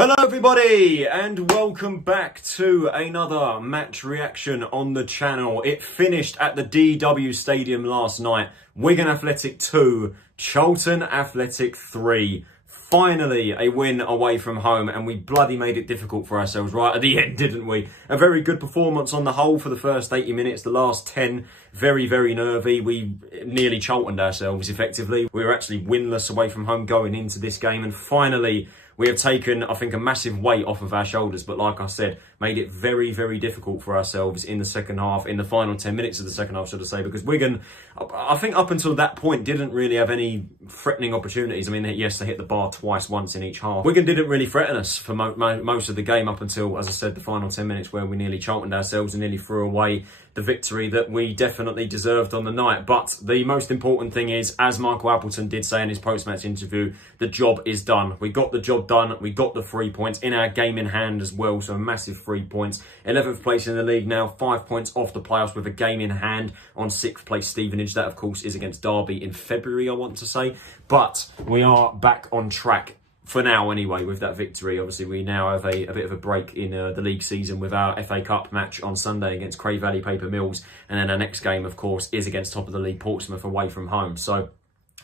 Hello everybody and welcome back to another match reaction on the channel. It finished at the DW Stadium last night. Wigan Athletic 2, Charlton Athletic 3. Finally a win away from home, and we bloody made it difficult for ourselves right at the end, didn't we? A very good performance on the whole for the first 80 minutes. The last 10, very nervy. We nearly Charlton'd ourselves effectively. We were actually winless away from home going into this game, and finally we have taken, I think, a massive weight off of our shoulders, but like I said, made it very difficult for ourselves in the second half, in the final 10 minutes of the second half, should I say, because Wigan, I think up until that point, didn't really have any threatening opportunities. I mean, yes, they hit the bar once in each half. Wigan didn't really threaten us for most of the game up until, as I said, the final 10 minutes where we nearly Charlton'd ourselves and nearly threw away the victory that we definitely deserved on the night. But the most important thing is, as Michael Appleton did say in his post-match interview, the job is done. We got the job done. We got the 3 points in our game in hand as well, so a massive 3 points. 11th place in the league now, 5 points off the playoffs with a game in hand on 6th place Stevenage. That, of course, is against Derby in February, I want to say. But we are back on track. For now, anyway, with that victory. Obviously, we now have a bit of a break in the league season with our FA Cup match on Sunday against Cray Valley Paper Mills. And then our next game, of course, is against top of the league Portsmouth away from home. So,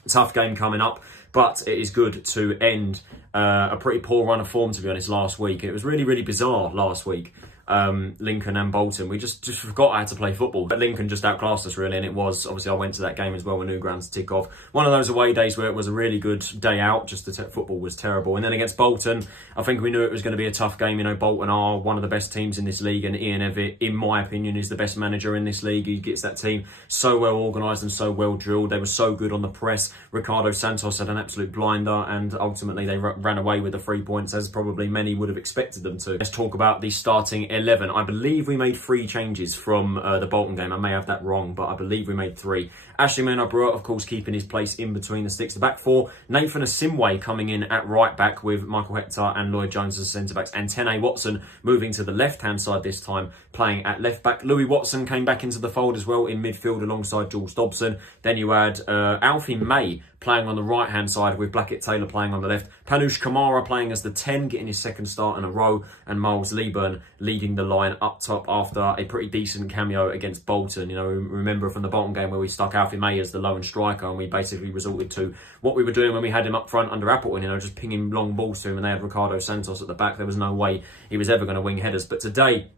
tough game coming up. But it is good to end a pretty poor run of form, to be honest, last week. It was really bizarre last week. Lincoln and Bolton, we just forgot how to play football. But Lincoln just outclassed us, really, and it was, obviously I went to that game as well with new grounds to tick off. One of those away days where it was a really good day out, just the football was terrible. And then against Bolton, I think we knew it was going to be a tough game. You know, Bolton are one of the best teams in this league, and Ian Evatt, in my opinion, is the best manager in this league. He gets that team so well organised and so well drilled. They were so good on the press. Ricardo Santos had an absolute blinder, and ultimately they ran away with the 3 points, as probably many would have expected them to. Let's talk about the starting 11. I believe we made 3 changes from the Bolton game. I may have that wrong, but I believe we made 3. Ashley Maynard-Brewer, of course, keeping his place in between the sticks. The back 4, Nathan Asiimwe coming in at right back with Michael Hector and Lloyd Jones as centre backs, and Tennai Watson moving to the left-hand side this time, playing at left back. Louie Watson came back into the fold as well in midfield alongside Jules Dobson. Then you had Alfie May playing on the right-hand side with Blackett-Taylor playing on the left. Panutche Camara playing as the 10, getting his second start in a row, and Miles Leaburn leading the line up top after a pretty decent cameo against Bolton. You know, remember from the Bolton game where we stuck Alfie May as the lone striker, and we basically resorted to what we were doing when we had him up front under Appleton, you know, just pinging long balls to him, and they had Ricardo Santos at the back. There was no way he was ever going to wing headers. But today,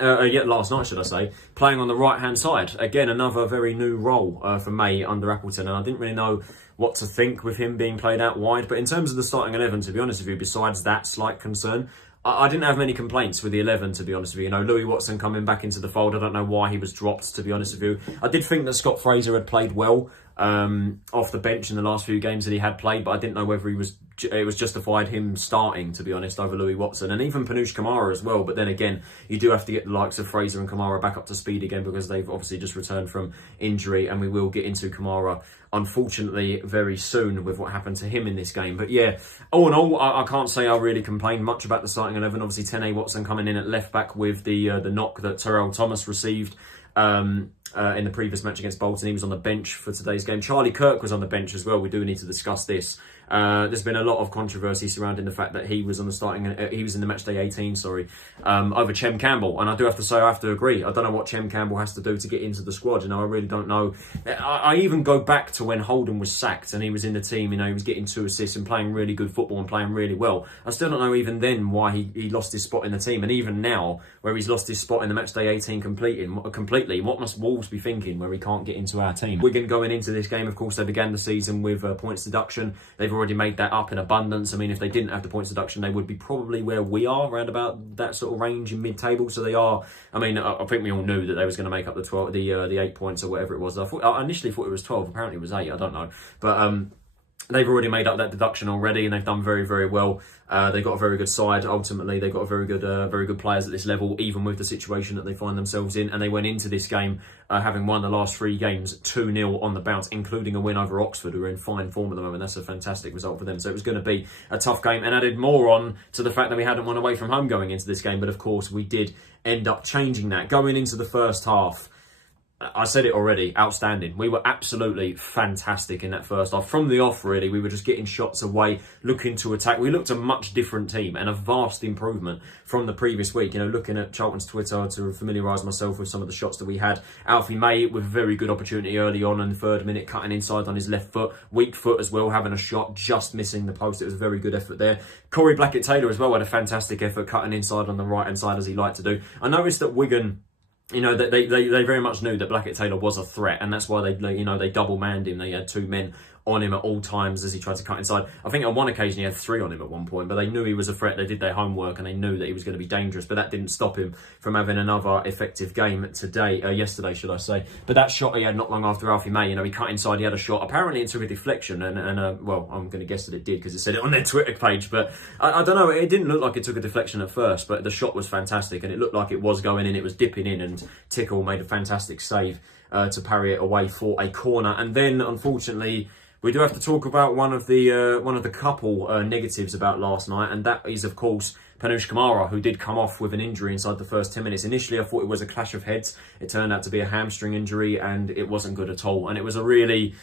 last night, should I say, playing on the right-hand side. Again, another very new role for May under Appleton, and I didn't really know what to think with him being played out wide. But in terms of the starting 11, to be honest with you, besides that slight concern, I didn't have many complaints with the 11, to be honest with you. You know, Louie Watson coming back into the fold. I don't know why he was dropped, to be honest with you. I did think that Scott Fraser had played well off the bench in the last few games that he had played, but I didn't know whether it was justified him starting, to be honest, over Louie Watson, and even Panutche Camara as well. But then again, you do have to get the likes of Fraser and Camara back up to speed again, because they've obviously just returned from injury, and we will get into Camara, unfortunately, very soon with what happened to him in this game. But yeah, all in all, I can't say I really complained much about the starting 11. Obviously, Tennai Watson coming in at left back with the knock that Terell Thomas received in the previous match against Bolton. He was on the bench for today's game. Kirk was on the bench as well. We do need to discuss this. There's been a lot of controversy surrounding the fact that he was on the starting, he was in the match day 18, over Chem Campbell, and I do have to say, I have to agree. I don't know what Chem Campbell has to do to get into the squad. You know, I really don't know. I even go back to when Holden was sacked and he was in the team. You know, he was getting 2 assists and playing really good football and playing really well. I still don't know even then why he lost his spot in the team, and even now where he's lost his spot in the match day 18 completely. What must Wolves be thinking where he can't get into our team? Wigan going into this game, of course, they began the season with points deduction. They've already made that up in abundance. I mean, if they didn't have the points deduction, they would be probably where we are, around about that sort of range in mid-table. So they are. I mean, I think we all knew that they was going to make up the 8 points or whatever it was. I initially thought it was 12. Apparently, it was 8. I don't know, but they've already made up that deduction already, and they've done very well. They've got a very good side. Ultimately, they've got very good players at this level, even with the situation that they find themselves in. And they went into this game having won the last 3 games 2-0 on the bounce, including a win over Oxford, who are in fine form at the moment. That's a fantastic result for them. So it was going to be a tough game, and added more on to the fact that we hadn't won away from home going into this game. But of course, we did end up changing that. Going into the first half, I said it already, outstanding. We were absolutely fantastic in that first half. From the off, really, we were just getting shots away, looking to attack. We looked a much different team and a vast improvement from the previous week. You know, looking at Charlton's Twitter to familiarise myself with some of the shots that we had. Alfie May with a very good opportunity early on in the 3rd minute, cutting inside on his left foot. Weak foot as well, having a shot, just missing the post. It was a very good effort there. Blackett-Taylor as well had a fantastic effort, cutting inside on the right-hand side as he liked to do. I noticed that Wigan, you know, they very much knew that Blackett-Taylor was a threat, and that's why they double manned him. They had 2 men on him at all times as he tried to cut inside. I think on one occasion he had 3 on him at one point, but they knew he was a threat. They did their homework and they knew that he was going to be dangerous, but that didn't stop him from having another effective game yesterday, should I say. But that shot he had not long after Alfie May, you know, he cut inside, he had a shot. Apparently it took a deflection, and well, I'm going to guess that it did because it said it on their Twitter page, but I don't know, it didn't look like it took a deflection at first, but the shot was fantastic and it looked like it was going in, it was dipping in, and Tickle made a fantastic save to parry it away for a corner. And then, unfortunately, we do have to talk about one of the couple negatives about last night, and that is, of course, Panutche Camara, who did come off with an injury inside the first 10 minutes. Initially, I thought it was a clash of heads. It turned out to be a hamstring injury, and it wasn't good at all. And it was a really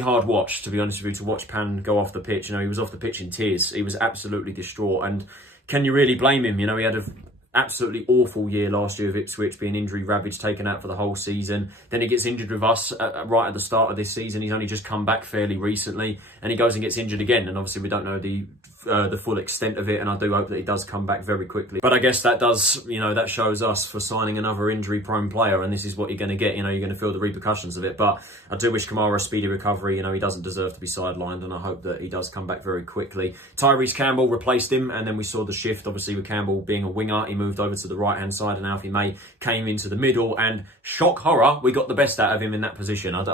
hard watch, to be honest with you, to watch Pan go off the pitch. You know, he was off the pitch in tears. He was absolutely distraught, and can you really blame him? You know, he had an absolutely awful year last year of Ipswich, being injury ravaged, taken out for the whole season. Then he gets injured with us right at the start of this season. He's only just come back fairly recently, and he goes and gets injured again. And obviously we don't know the full extent of it, and I do hope that he does come back very quickly. But I guess that does, you know, that shows us for signing another injury-prone player, and this is what you're going to get. You know, you're going to feel the repercussions of it. But I do wish Camara a speedy recovery. You know, he doesn't deserve to be sidelined, and I hope that he does come back very quickly. Tyreece Campbell replaced him, and then we saw the shift. Obviously, with Campbell being a winger, he moved over to the right-hand side, and Alfie May came into the middle, and shock horror, we got the best out of him in that position. Like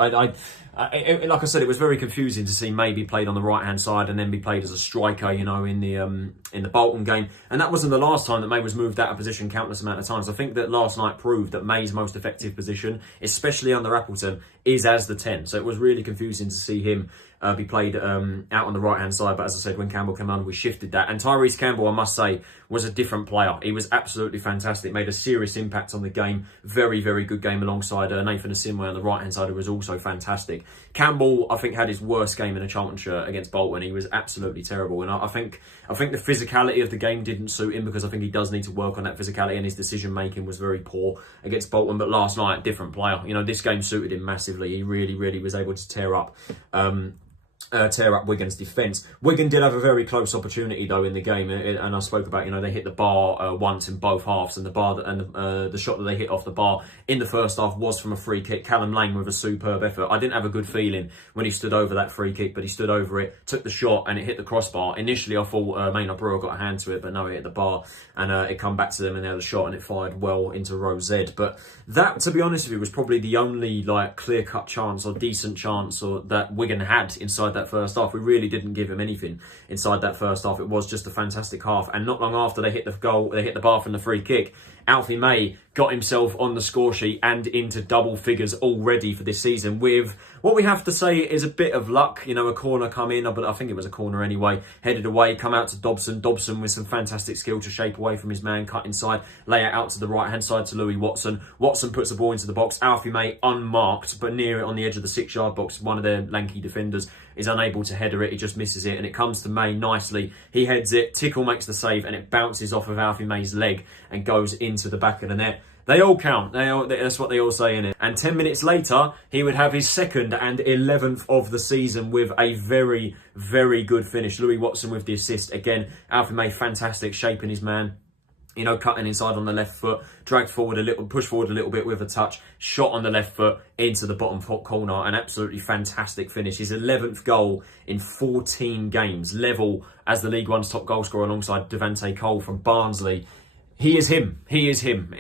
I said, it was very confusing to see May be played on the right-hand side and then be played as a striker, you know, in the Bolton game. And that wasn't the last time that May was moved out of position countless amount of times. I think that last night proved that May's most effective position, especially under Appleton, is as the 10. So it was really confusing to see him be played out on the right-hand side. But as I said, when Campbell came on, we shifted that. And Tyreece Campbell, I must say, was a different player. He was absolutely fantastic, made a serious impact on the game. Very, very good game alongside Nathan Asiimwe on the right-hand side, who was also fantastic. Campbell, I think, had his worst game in a Charlton shirt against Bolton. He was absolutely terrible. And I think the physicality of the game didn't suit him, because I think he does need to work on that physicality, and his decision-making was very poor against Bolton. But last night, different player. You know, this game suited him massively. He really, really was able to tear up Wigan's defence. Wigan did have a very close opportunity though in the game, and I spoke about, you know, they hit the bar once in both halves, and the shot that they hit off the bar in the first half was from a free kick. Callum Lane with a superb effort. I didn't have a good feeling when he stood over that free kick, but he stood over it, took the shot, and it hit the crossbar. Initially I thought Maynard-Brewer got a hand to it, but no, it hit the bar, and it come back to them, and they had a shot, and it fired well into row Z. But that, to be honest with you, was probably the only like clear-cut chance or decent chance or that Wigan had inside that first half. We really didn't give him anything inside that first half. It was just a fantastic half, and not long after they hit the bar from the free kick, Alfie May got himself on the score sheet and into double figures already for this season, with what we have to say is a bit of luck. You know, a corner come in, but I think it was a corner anyway, headed away, come out to Dobson. Dobson with some fantastic skill to shape away from his man, cut inside, lay it out to the right-hand side to Louie Watson. Watson puts the ball into the box. Alfie May, unmarked, but near it on the edge of the 6-yard box. One of their lanky defenders is unable to header it. He just misses it, and it comes to May nicely. He heads it. Tickle makes the save, and it bounces off of Alfie May's leg and goes into the back of the net. They all count. That's what they all say in it. And 10 minutes later, he would have his second and 11th of the season with a very, very good finish. Louie Watson with the assist. Again, Alfie May, fantastic, shaping his man. You know, cutting inside on the left foot, dragged forward a little, pushed forward a little bit with a touch, shot on the left foot into the bottom corner. An absolutely fantastic finish. His 11th goal in 14 games, level as the League One's top goal scorer alongside Devante Cole from Barnsley. He is him. He is him.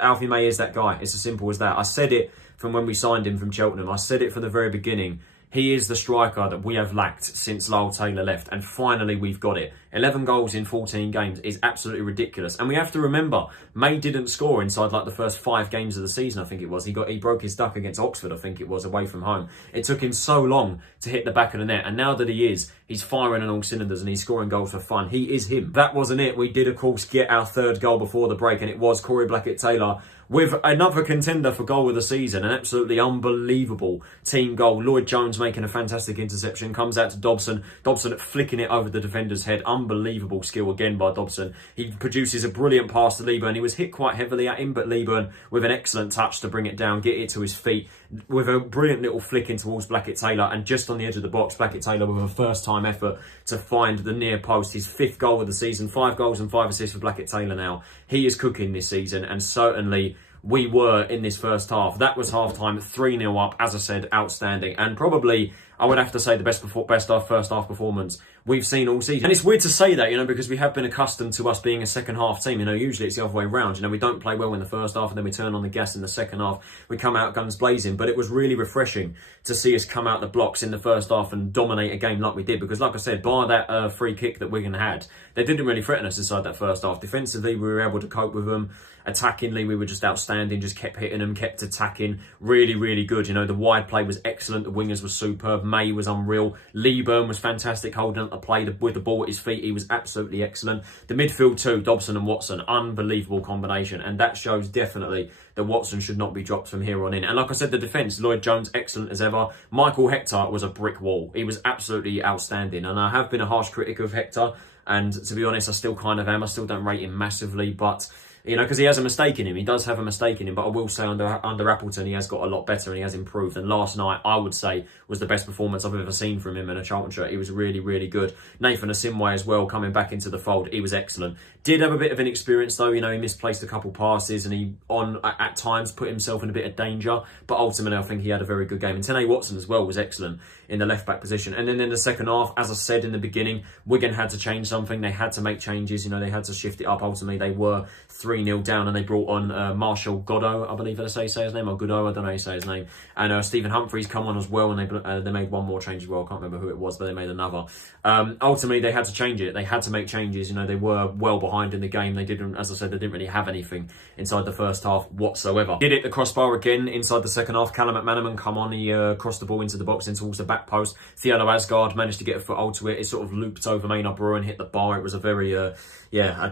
Alfie May is that guy. It's as simple as that. I said it from when we signed him from Cheltenham. I said it from the very beginning. He is the striker that we have lacked since Lloyd-Taylor left, and finally we've got it. 11 goals in 14 games is absolutely ridiculous. And we have to remember, May didn't score inside like the first 5 games of the season, I think it was. He broke his duck against Oxford, I think it was, away from home. It took him so long to hit the back of the net, and now that he's firing on all cylinders and he's scoring goals for fun. He is him. That wasn't it. We did, of course, get our 3rd goal before the break, and it was Blackett-Taylor with another contender for goal of the season, an absolutely unbelievable team goal. Lloyd Jones making a fantastic interception, comes out to Dobson. Dobson flicking it over the defender's head. Unbelievable skill again by Dobson. He produces a brilliant pass to Leaburn. He was hit quite heavily at him, but Leaburn with an excellent touch to bring it down, get it to his feet, with a brilliant little flick in towards Blackett-Taylor, and just on the edge of the box, Blackett-Taylor with a first-time effort to find the near post. His 5th goal of the season, 5 goals and 5 assists for Blackett-Taylor now. He is cooking this season, and certainly we were in this first half. That was half-time, 3-0 up, as I said, outstanding, and probably, I would have to say, the best first half performance we've seen all season. And it's weird to say that, because we have been accustomed to us being a second half team. Usually it's the other way around. We don't play well in the first half and then we turn on the gas in the second half. We come out guns blazing. But it was really refreshing to see us come out the blocks in the first half and dominate a game like we did. Because like I said, bar that free kick that Wigan had, they didn't really threaten us inside that first half. Defensively, we were able to cope with them. Attackingly, we were just outstanding, just kept hitting them, kept attacking. Really, really good. The wide play was excellent. The wingers were superb. May was unreal. Leaburn was fantastic, holding up the play with the ball at his feet. He was absolutely excellent. The midfield too, Dobson and Watson, unbelievable combination. And that shows definitely that Watson should not be dropped from here on in. And like I said, the defence, Lloyd Jones, excellent as ever. Michael Hector was a brick wall. He was absolutely outstanding. And I have been a harsh critic of Hector. And to be honest, I still kind of am. I still don't rate him massively, but because he has a mistake in him. He does have a mistake in him, but I will say under Appleton, he has got a lot better and he has improved. And last night, I would say, was the best performance I've ever seen from him in a Charlton'd shirt. He was really, really good. Nathan Asiimwe as well, coming back into the fold. He was excellent. Did have a bit of inexperience though. He misplaced a couple passes and he, at times, put himself in a bit of danger. But ultimately, I think he had a very good game. And Tennai Watson as well was excellent in the left-back position. And then in the second half, as I said in the beginning, Wigan had to change something. They had to make changes. They had to shift it up. Ultimately, they were 3-0 down and they brought on Marshall Godot, I believe that's how you say his name, or Godot, I don't know how you say his name. And Stephen Humphrey's come on as well, and they made one more change as well. I can't remember who it was, but they made another. Ultimately, they had to change it. They had to make changes. They were well behind in the game. They didn't, as I said, they didn't really have anything inside the first half whatsoever. Did it the crossbar again inside the second half. Callum McManaman come on. He crossed the ball into the box in towards the back post. Terell Thomas managed to get a foothold to it. It sort of looped over Maynard-Brewer and hit the bar. It was a very, a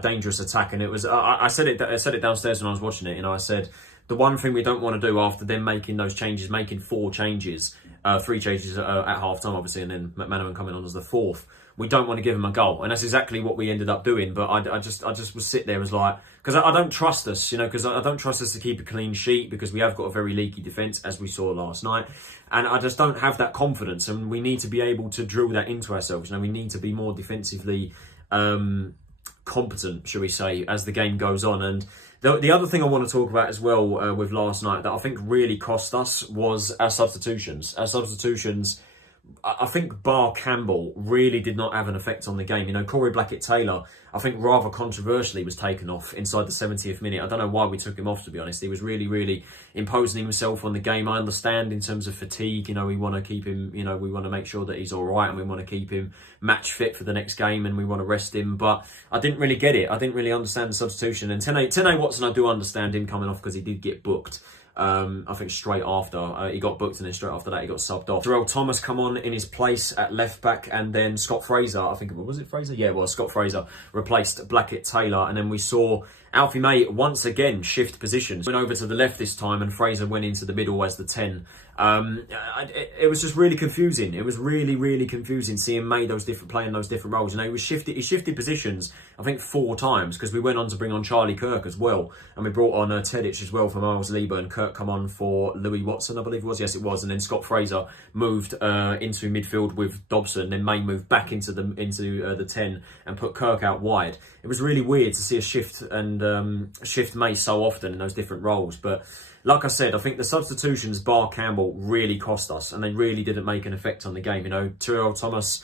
dangerous attack. And it was, I said it downstairs when I was watching it. I said, the one thing we don't want to do after them making those changes, making 4 changes, 3 changes at half time, obviously, and then McManaman coming on as the 4th. We don't want to give him a goal, and that's exactly what we ended up doing. But I just was sit there as like, because I don't trust us, because I don't trust us to keep a clean sheet because we have got a very leaky defence, as we saw last night, and I just don't have that confidence. And we need to be able to drill that into ourselves. We need to be more defensively competent, shall we say, as the game goes on. And the other thing I want to talk about as well with last night that I think really cost us was our substitutions. Our substitutions, I think bar Campbell, really did not have an effect on the game. Corey Blackett-Taylor, I think rather controversially was taken off inside the 70th minute. I don't know why we took him off, to be honest. He was really, really imposing himself on the game. I understand in terms of fatigue, we want to keep him, we want to make sure that he's all right and we want to keep him match fit for the next game and we want to rest him. But I didn't really get it. I didn't really understand the substitution. And Tennai Watson, I do understand him coming off because he did get booked. I think straight after he got booked, and then straight after that he got subbed off. Terell Thomas come on in his place at left back, and then Scott Fraser, I think was it Fraser? Yeah, it was. Scott Fraser replaced Blackett-Taylor, and then we saw Alfie May once again shift positions. Went over to the left this time, and Fraser went into the middle as the 10. It was just really confusing. It was really, really confusing seeing May playing those different roles. He shifted positions, I think 4 times, because we went on to bring on Kirk as well, and we brought on Tedic as well for Leaburn. Kirk come on for Louie Watson, I believe it was. Yes, it was. And then Scott Fraser moved into midfield with Dobson. Then May moved back into the 10 and put Kirk out wide. It was really weird to see a shift and shift May so often in those different roles, but. Like I said, I think the substitutions, bar Campbell, really cost us, and they really didn't make an effect on the game. Terell Thomas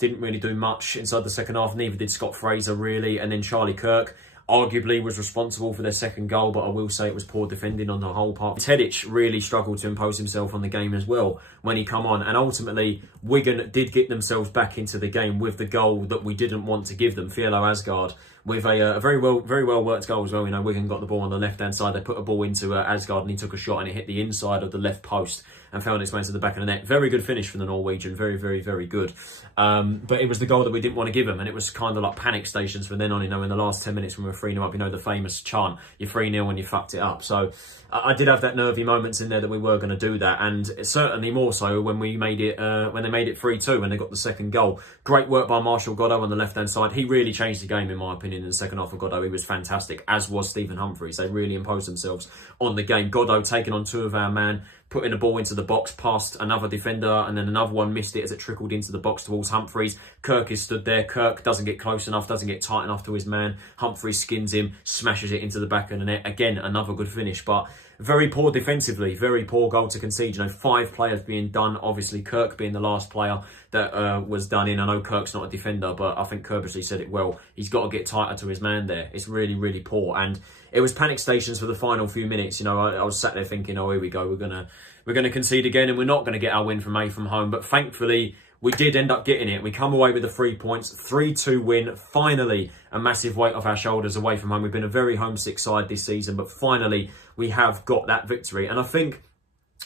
didn't really do much inside the second half, neither did Scott Fraser, really, and then Kirk arguably was responsible for their second goal, but I will say it was poor defending on the whole part. Tedic really struggled to impose himself on the game as well when he come on, and ultimately Wigan did get themselves back into the game with the goal that we didn't want to give them. Fiello Asgard with a very well worked goal as well. Wigan got the ball on the left hand side. They put a ball into Asgard and he took a shot and it hit the inside of the left post. and found its way to the back of the net. Very good finish from the Norwegian, very, very, very good. But it was the goal that we didn't want to give him, and it was kind of like panic stations from then on, you know, in the last 10 minutes when we were 3-0 up, you know, the famous chant, you're 3-0 when you fucked it up. So I did have that nervy moments in there that we were going to do that, and certainly more so when we made it, when they made it 3-2, when they got the second goal. Great work by Marshall Goddo on the left-hand side. He really changed the game, in my opinion, in the second half of Goddo. He was fantastic, as was Stephen Humphreys. They really imposed themselves on the game. Goddo taking on two of our man, putting the ball into the box past another defender, and then another one missed it as it trickled into the box towards Humphreys. Kirk is stood there. Kirk doesn't get close enough, doesn't get tight enough to his man. Humphreys skins him, smashes it into the back of the net. Again, another good finish, but very poor defensively, very poor goal to concede. You know, 5 players being done. Obviously, Kirk being the last player that was done in. I know Kirk's not a defender, but I think Kirbysley said it well. He's got to get tighter to his man there. It's really, really poor. And it was panic stations for the final few minutes. You know, I was sat there thinking, oh, here we go. We're gonna concede again, and we're not going to get our win from home. But thankfully, we did end up getting it. We come away with the 3 points, 3-2 win. Finally, a massive weight off our shoulders away from home. We've been a very homesick side this season, but finally we have got that victory. And I think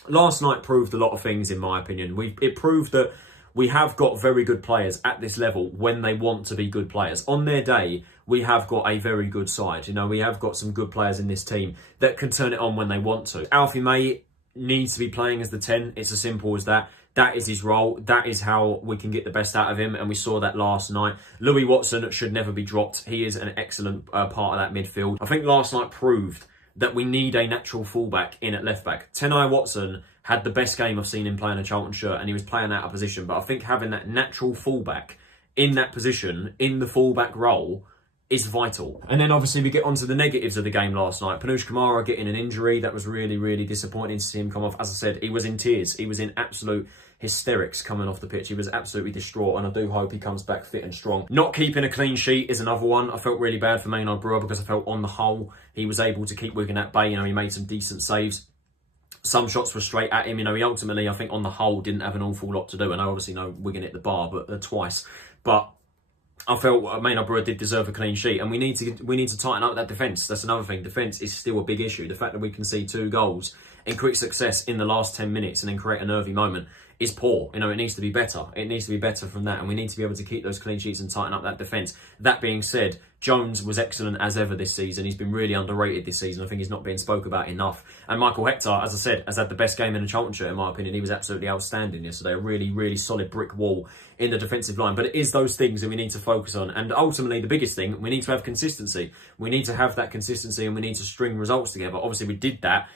last night proved a lot of things, in my opinion. It proved that we have got very good players at this level when they want to be good players. On their day, we have got a very good side. You know, we have got some good players in this team that can turn it on when they want to. Alfie May needs to be playing as the 10. It's as simple as that. That is his role. That is how we can get the best out of him, and we saw that last night. Louie Watson should never be dropped. He is an excellent part of that midfield. I think last night proved that we need a natural fullback in at left back. Tennai Watson had the best game I've seen him play in a Charlton'd shirt, and he was playing out of position. But I think having that natural fullback in that position, in the fullback role, is vital. And then obviously we get onto the negatives of the game last night. Panutche Camara getting an injury. That was really, really disappointing to see him come off. As I said, he was in tears. He was in absolute hysterics coming off the pitch. He was absolutely distraught, and I do hope he comes back fit and strong. Not keeping a clean sheet is another one. I felt really bad for Maynard-Brewer because I felt on the whole he was able to keep Wigan at bay. You know, he made some decent saves. Some shots were straight at him. You know, he ultimately, I think on the whole, didn't have an awful lot to do. And I obviously know Wigan hit the bar, but twice. But I felt Maynard-Brewer did deserve a clean sheet, and we need to tighten up that defence. That's another thing. Defence is still a big issue. The fact that we can see 2 goals in quick success in the last 10 minutes and then create a nervy moment is poor. You know, it needs to be better. It needs to be better from that, and we need to be able to keep those clean sheets and tighten up that defence. That being said, Jones was excellent as ever this season. He's been really underrated this season. I think he's not being spoke about enough. And Michael Hector, as I said, has had the best game in a Charlton'd shirt, in my opinion. He was absolutely outstanding yesterday. A really, really solid brick wall in the defensive line. But it is those things that we need to focus on. And ultimately, the biggest thing, we need to have consistency. We need to have that consistency, and we need to string results together. Obviously, we did that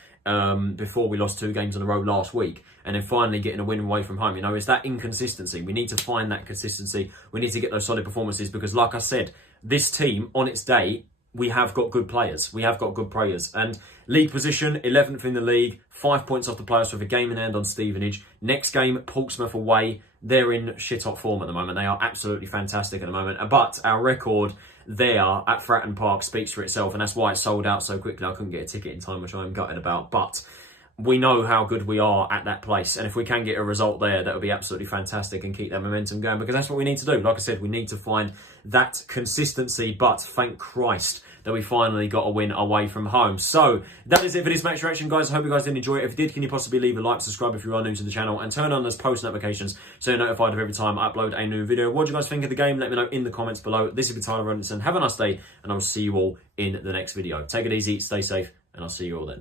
before we lost 2 games on the road last week, and then finally getting a win away from home. You know, it's that inconsistency. We need to find that consistency. We need to get those solid performances, because like I said, this team on its day, we have got good players. We have got good players. And league position, 11th in the league, 5 points off the playoffs with a game in hand on Stevenage. Next game, Portsmouth away. They're in shit-hot form at the moment. They are absolutely fantastic at the moment. But our record there at Fratton Park speaks for itself, and that's why it sold out so quickly. I couldn't get a ticket in time, which I'm gutted about. But we know how good we are at that place, and if we can get a result there, that would be absolutely fantastic and keep that momentum going, because that's what we need to do. Like I said, we need to find that consistency, but thank Christ that we finally got a win away from home. So that is it for this match reaction, guys. I hope you guys did enjoy it. If you did, can you possibly leave a like, subscribe if you are new to the channel, and turn on those post notifications so you're notified of every time I upload a new video. What do you guys think of the game? Let me know in the comments below. This has been Tyler Robinson. Have a nice day, and I will see you all in the next video. Take it easy, stay safe, and I'll see you all then.